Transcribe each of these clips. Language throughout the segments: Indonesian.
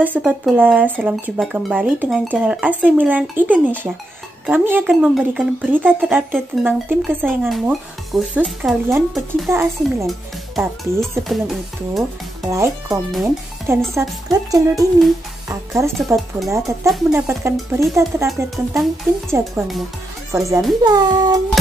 Halo Sobat Bola, salam jumpa kembali dengan channel AC Milan Indonesia. Kami akan memberikan berita terupdate tentang tim kesayanganmu, khusus kalian pecinta AC Milan. Tapi sebelum itu, like, komen, dan subscribe channel ini agar Sobat Bola tetap mendapatkan berita terupdate tentang tim jagoanmu. Forza Milan!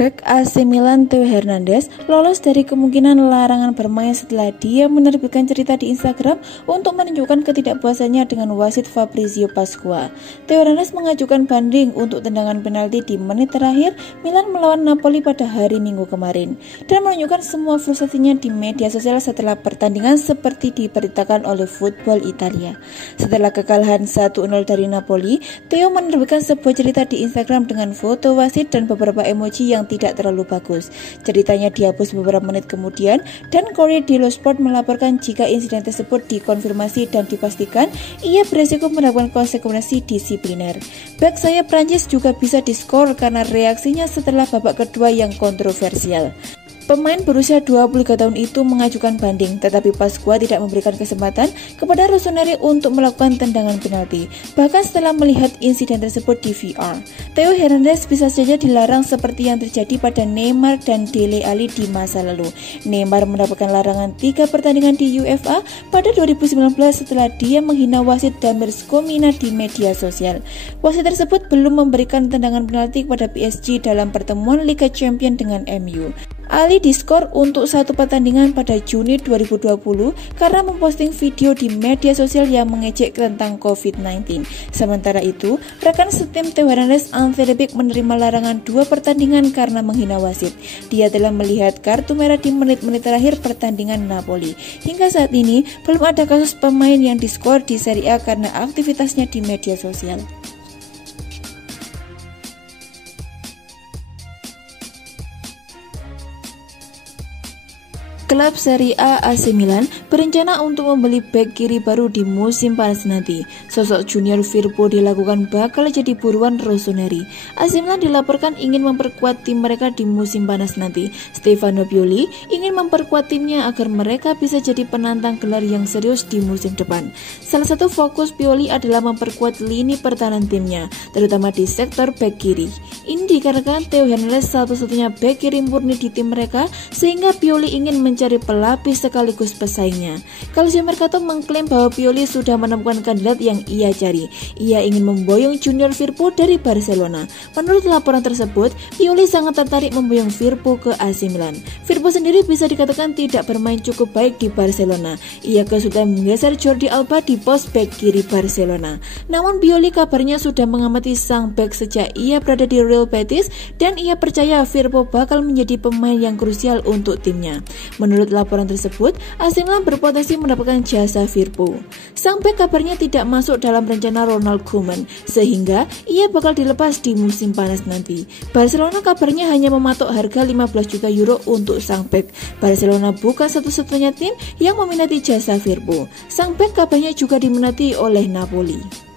Bek AC Milan Theo Hernandez lolos dari kemungkinan larangan bermain setelah dia menerbitkan cerita di Instagram untuk menunjukkan ketidakpuasannya dengan wasit Fabrizio Pasqua. Theo Hernandez mengajukan banding untuk tendangan penalti di menit terakhir Milan melawan Napoli pada hari Minggu kemarin dan menunjukkan semua frustasinya di media sosial setelah pertandingan seperti diberitakan oleh Football Italia. Setelah kekalahan 1-0 dari Napoli, Theo menerbitkan sebuah cerita di Instagram dengan foto wasit dan beberapa emoji yang tidak terlalu bagus. Ceritanya dihapus beberapa menit kemudian dan Corriere dello Sport melaporkan jika insiden tersebut dikonfirmasi dan dipastikan ia beresiko mendapatkan konsekuensi disipliner. Bek sayap Prancis juga bisa diskor karena reaksinya setelah babak kedua yang kontroversial. Pemain berusia 23 tahun itu mengajukan banding, tetapi Pasqua tidak memberikan kesempatan kepada Rossoneri untuk melakukan tendangan penalti, bahkan setelah melihat insiden tersebut di VR. Theo Hernandez bisa saja dilarang seperti yang terjadi pada Neymar dan Dele Alli di masa lalu. Neymar mendapatkan larangan 3 pertandingan di UEFA pada 2019 setelah dia menghina wasit Damir Skomina di media sosial. Wasit tersebut belum memberikan tendangan penalti kepada PSG dalam pertemuan Liga Champions dengan MU. Ali diskor untuk 1 pertandingan pada Juni 2020 karena memposting video di media sosial yang mengejek tentang COVID-19. Sementara itu, rekan setim Theo Hernandez Ante Rebic menerima larangan 2 pertandingan karena menghina wasit. Dia telah melihat kartu merah di menit-menit terakhir pertandingan Napoli. Hingga saat ini, belum ada kasus pemain yang diskor di Serie A karena aktivitasnya di media sosial. Klub Serie A AC Milan berencana untuk membeli bek kiri baru di musim panas nanti. Sosok Junior Firpo dilakukan bakal jadi buruan Rossoneri. AC Milan dilaporkan ingin memperkuat tim mereka di musim panas nanti. Stefano Pioli ingin memperkuat timnya agar mereka bisa jadi penantang gelar yang serius di musim depan. Salah satu fokus Pioli adalah memperkuat lini pertahanan timnya, terutama di sektor bek kiri. Ini dikarenakan Theo Hernandez satu-satunya bek kiri murni di tim mereka, sehingga Pioli ingin mencari pelapis sekaligus pesaingnya. Calcio Mercato mengklaim bahwa Pioli sudah menemukan kandidat yang ia cari. Ia ingin memboyong Junior Firpo dari Barcelona. Menurut laporan tersebut, Pioli sangat tertarik memboyong Firpo ke AC Milan. Firpo sendiri bisa dikatakan tidak bermain cukup baik di Barcelona. Ia kesulitan menggeser Jordi Alba di pos bek kiri Barcelona. Namun Pioli kabarnya sudah mengamati sang bek sejak ia berada di Real Betis dan ia percaya Firpo bakal menjadi pemain yang krusial untuk timnya. Menurut laporan tersebut, AC Milan berpotensi mendapatkan jasa Firpo. Sang bek kabarnya tidak masuk dalam rencana Ronald Koeman, sehingga ia bakal dilepas di musim panas nanti. Barcelona kabarnya hanya mematok harga 15 juta euro untuk sang bek. Barcelona bukan satu-satunya tim yang meminati jasa Firpo. Sang bek kabarnya juga diminati oleh Napoli.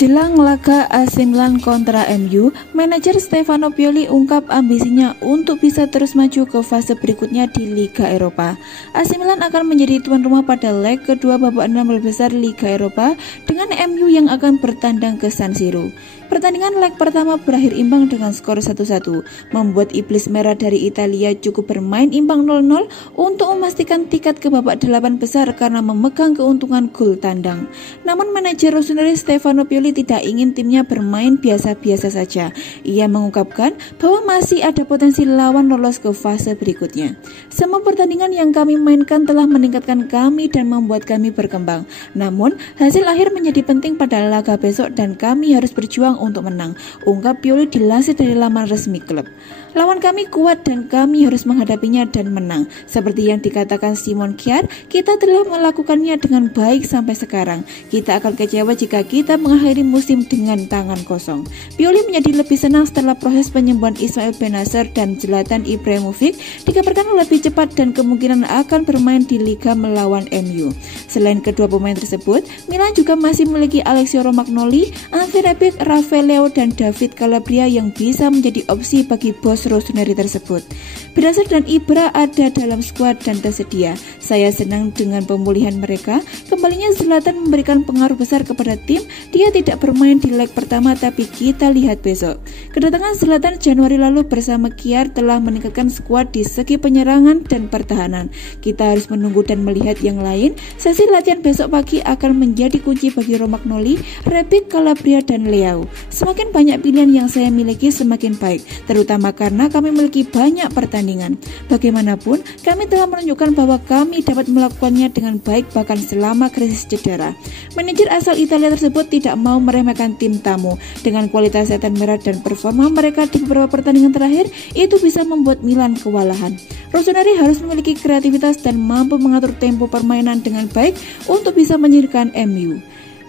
Jelang laga AC Milan kontra MU, manajer Stefano Pioli ungkap ambisinya untuk bisa terus maju ke fase berikutnya di Liga Eropa. AC Milan akan menjadi tuan rumah pada leg kedua babak 16 besar Liga Eropa dengan MU yang akan bertandang ke San Siro. Pertandingan leg pertama berakhir imbang dengan skor 1-1, membuat Iblis Merah dari Italia cukup bermain imbang 0-0 untuk memastikan tiket ke babak 8 besar karena memegang keuntungan gol tandang. Namun manajer Rossoneri Stefano Pioli tidak ingin timnya bermain biasa-biasa saja. Ia mengungkapkan bahwa masih ada potensi lawan lolos ke fase berikutnya. Semua pertandingan yang kami mainkan telah meningkatkan kami dan membuat kami berkembang. Namun, hasil akhir menjadi penting pada laga besok dan kami harus berjuang untuk menang, ungkap Pioli dilansir dari laman resmi klub. Lawan kami kuat dan kami harus menghadapinya dan menang. Seperti yang dikatakan Simon Kjaer, kita telah melakukannya dengan baik sampai sekarang. Kita akan kecewa jika kita mengakhiri musim dengan tangan kosong. Pioli menjadi lebih senang setelah proses penyembuhan Ismail Bennacer dan Zlatan Ibrahimovic dikabarkan lebih cepat dan kemungkinan akan bermain di Liga melawan MU. Selain kedua pemain tersebut, Milan juga masih memiliki Alessio Romagnoli, Ante Rebic, Rafael Leao, dan David Calabria yang bisa menjadi opsi bagi bos Rossoneri tersebut. Bennacer dan Ibra ada dalam skuad dan tersedia. Saya senang dengan pemulihan mereka. Kembalinya Zlatan memberikan pengaruh besar kepada tim. Dia tidak bermain di leg pertama, tapi kita lihat besok. Kedatangan Zlatan Januari lalu bersama Kjaer telah meningkatkan skuad di segi penyerangan dan pertahanan. Kita harus menunggu dan melihat yang lain. Sesi latihan besok pagi akan menjadi kunci bagi Romagnoli, Rebic, Calabria, dan Leao. Semakin banyak pilihan yang saya miliki semakin baik, terutama karena kami memiliki banyak pertandingan. Bagaimanapun, kami telah menunjukkan bahwa kami dapat melakukannya dengan baik bahkan selama krisis cedera. Manajer asal Italia tersebut tidak mau meremehkan tim tamu. Dengan kualitas setan merah dan performa mereka di beberapa pertandingan terakhir, itu bisa membuat Milan kewalahan. Rossoneri harus memiliki kreativitas dan mampu mengatur tempo permainan dengan baik untuk bisa menyingkirkan MU.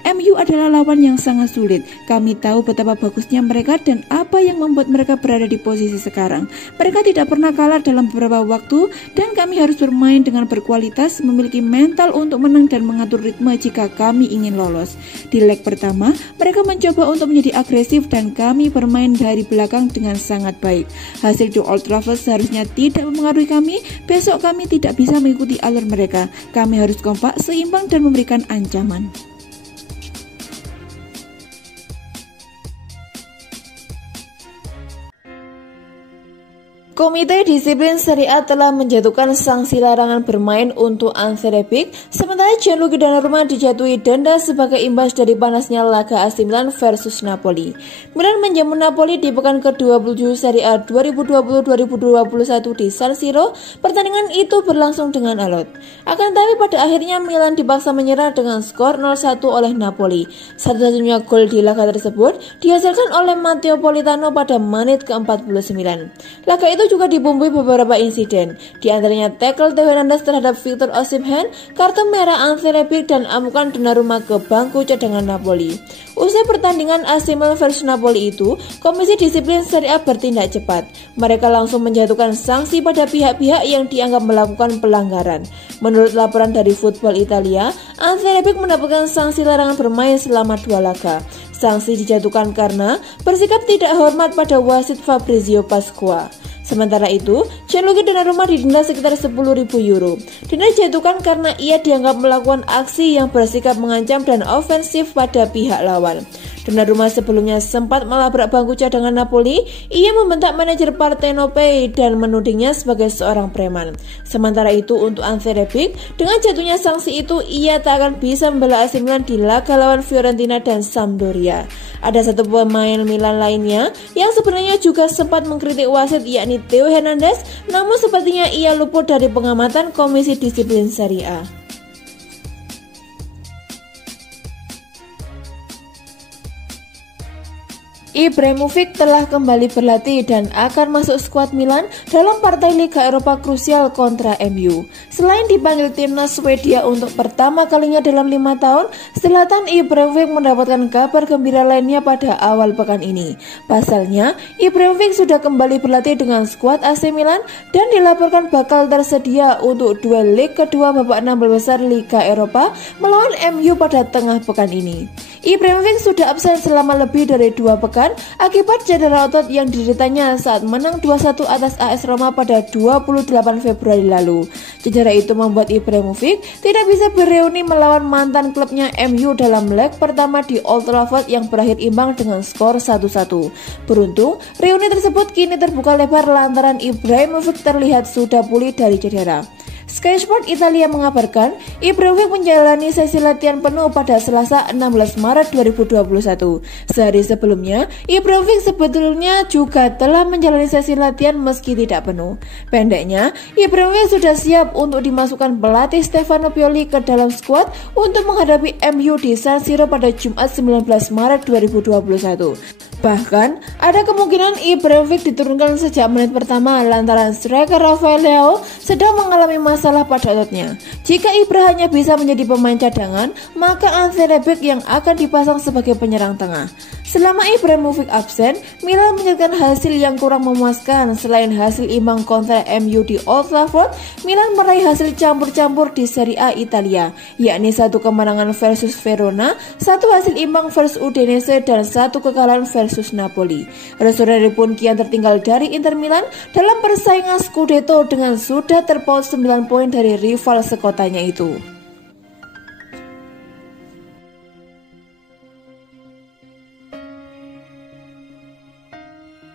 MU adalah lawan yang sangat sulit. Kami tahu betapa bagusnya mereka dan apa yang membuat mereka berada di posisi sekarang. Mereka tidak pernah kalah dalam beberapa waktu dan kami harus bermain dengan berkualitas, memiliki mental untuk menang dan mengatur ritme jika kami ingin lolos. Di leg pertama, mereka mencoba untuk menjadi agresif dan kami bermain dari belakang dengan sangat baik. Hasil di Old Trafford seharusnya tidak mempengaruhi kami. Besok kami tidak bisa mengikuti alur mereka. Kami harus kompak, seimbang dan memberikan ancaman. Komite Disiplin Serie A telah menjatuhkan sanksi larangan bermain untuk Ante Rebic, sementara Gianluigi Donnarumma dijatuhi denda sebagai imbas dari panasnya laga AC Milan versus Napoli. Milan menjamu Napoli di pekan ke-27 Serie A 2020-2021 di San Siro. Pertandingan itu berlangsung dengan alot. Akan tetapi pada akhirnya Milan dipaksa menyerah dengan skor 0-1 oleh Napoli. Satu-satunya gol di laga tersebut dihasilkan oleh Matteo Politano pada menit ke-49. Laga itu juga dibumbui beberapa insiden, di antaranya tackle Theo Hernandez terhadap Victor Osimhen, kartu merah Ante Rebic, dan amukan Donnarumma ke bangku cadangan Napoli. Usai pertandingan AC Milan versus Napoli itu, Komisi Disiplin Serie A bertindak cepat. Mereka langsung menjatuhkan sanksi pada pihak-pihak yang dianggap melakukan pelanggaran. Menurut laporan dari Football Italia, Ante Rebic mendapatkan sanksi larangan bermain selama 2 laga. Sanksi dijatuhkan karena bersikap tidak hormat pada wasit Fabrizio Pasqua. Sementara itu, Gianluigi Donnarumma didenda sekitar 10.000 euro. Denda dijatuhkan karena ia dianggap melakukan aksi yang bersikap mengancam dan ofensif pada pihak lawan. Donnarumma sebelumnya sempat melabrak bangku cadangan Napoli. Ia membentak manajer Partenope dan menudingnya sebagai seorang preman. Sementara itu, untuk Ante Rebic, dengan jatuhnya sanksi itu, ia tak akan bisa membela AC Milan di laga lawan Fiorentina dan Sampdoria. Ada satu pemain Milan lainnya yang sebenarnya juga sempat mengkritik wasit, yakni Theo Hernandez, namun sepertinya ia luput dari pengamatan Komisi Disiplin Serie A. Ibrahimovic telah kembali berlatih dan akan masuk skuad Milan dalam partai Liga Eropa krusial kontra MU. Selain dipanggil timnas Swedia untuk pertama kalinya dalam 5 tahun, Zlatan Ibrahimovic mendapatkan kabar gembira lainnya pada awal pekan ini. Pasalnya, Ibrahimovic sudah kembali berlatih dengan skuad AC Milan dan dilaporkan bakal tersedia untuk duel leg kedua babak 16 besar Liga Eropa melawan MU pada tengah pekan ini. Ibrahimovic sudah absen selama lebih dari 2 pekan akibat cedera otot yang dideritanya saat menang 2-1 atas AS Roma pada 28 Februari lalu. Cedera itu membuat Ibrahimovic tidak bisa bereuni melawan mantan klubnya MU dalam leg pertama di Old Trafford yang berakhir imbang dengan skor 1-1. Beruntung, reuni tersebut kini terbuka lebar lantaran Ibrahimovic terlihat sudah pulih dari cedera. Sky Sport Italia mengabarkan, Ibrahimovic menjalani sesi latihan penuh pada Selasa 16 Maret 2021. Sehari sebelumnya, Ibrahimovic sebetulnya juga telah menjalani sesi latihan meski tidak penuh. Pendeknya, Ibrahimovic sudah siap untuk dimasukkan pelatih Stefano Pioli ke dalam skuad untuk menghadapi MU di San Siro pada Jumat 19 Maret 2021. Bahkan, ada kemungkinan Ibrahimovic diturunkan sejak menit pertama lantaran striker Rafael Leao sedang mengalami masalah pada ototnya. Jika Ibra hanya bisa menjadi pemain cadangan, maka Ante Rebic yang akan dipasang sebagai penyerang tengah. Selama Ibrahimovic absen, Milan mencatatkan hasil yang kurang memuaskan. Selain hasil imbang kontra MU di Old Trafford, Milan meraih hasil campur-campur di Serie A Italia, yakni 1 kemenangan versus Verona, 1 hasil imbang versus Udinese, dan 1 kekalahan versus Napoli. Rossoneri pun kian tertinggal dari Inter Milan dalam persaingan Scudetto dengan sudah terpaut 9 poin dari rival sekotanya itu.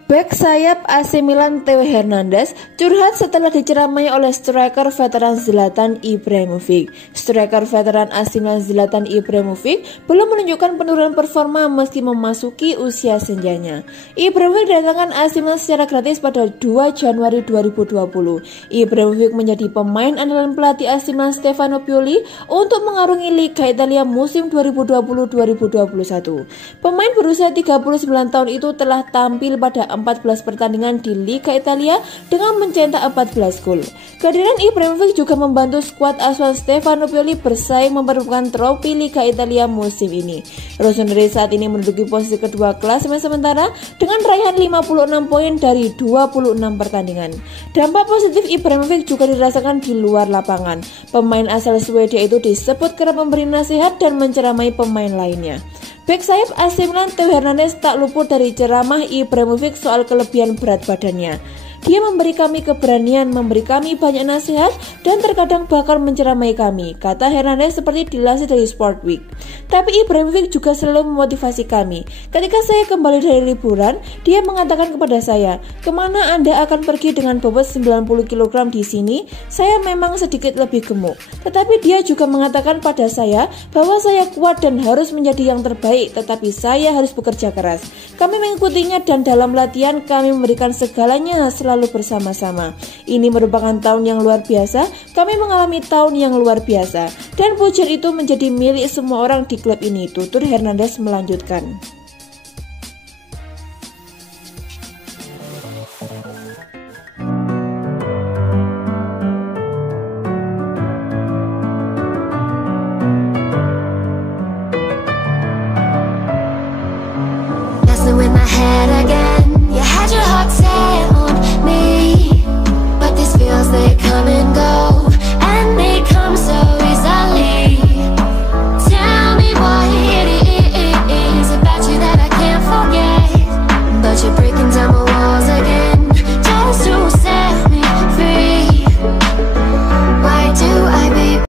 Bek sayap AC Milan Theo Hernandez curhat setelah diceramai oleh striker veteran Zlatan Ibrahimovic. Striker veteran AC Milan Zlatan Ibrahimovic belum menunjukkan penurunan performa meski memasuki usia senjanya. Ibrahimovic datangkan AC Milan secara gratis pada 2 Januari 2020. Ibrahimovic menjadi pemain andalan pelatih AC Milan Stefano Pioli untuk mengarungi Liga Italia musim 2020-2021. Pemain berusia 39 tahun itu telah tampil pada 14 pertandingan di Liga Italia dengan mencetak 14 gol. Kehadiran Ibrahimovic juga membantu skuad asuhan Stefano Pioli bersaing memperebutkan trofi Liga Italia musim ini. Rossoneri saat ini menduduki posisi kedua klasemen sementara dengan raihan 56 poin dari 26 pertandingan. Dampak positif Ibrahimovic juga dirasakan di luar lapangan. Pemain asal Swedia itu disebut kerap memberi nasihat dan menceramai pemain lainnya. Bek sayap AC Milan Theo Hernandez tak luput dari ceramah Ibrahimovic soal kelebihan berat badannya. Dia memberi kami keberanian, memberi kami banyak nasihat, dan terkadang bahkan menceramai kami, kata Hernandez seperti dilansir dari Sport Week. Tapi Ibrahimovic juga selalu memotivasi kami. Ketika saya kembali dari liburan, dia mengatakan kepada saya, kemana Anda akan pergi dengan bobot 90 kg di sini? Saya memang sedikit lebih gemuk. Tetapi dia juga mengatakan pada saya bahwa saya kuat dan harus menjadi yang terbaik, tetapi saya harus bekerja keras. Kami mengikutinya dan dalam latihan kami memberikan segalanya selalu bersama-sama. Ini merupakan tahun yang luar biasa. Kami mengalami tahun yang luar biasa. Dan pujian itu menjadi milik semua orang di klub ini, tutur Hernandez melanjutkan. With my head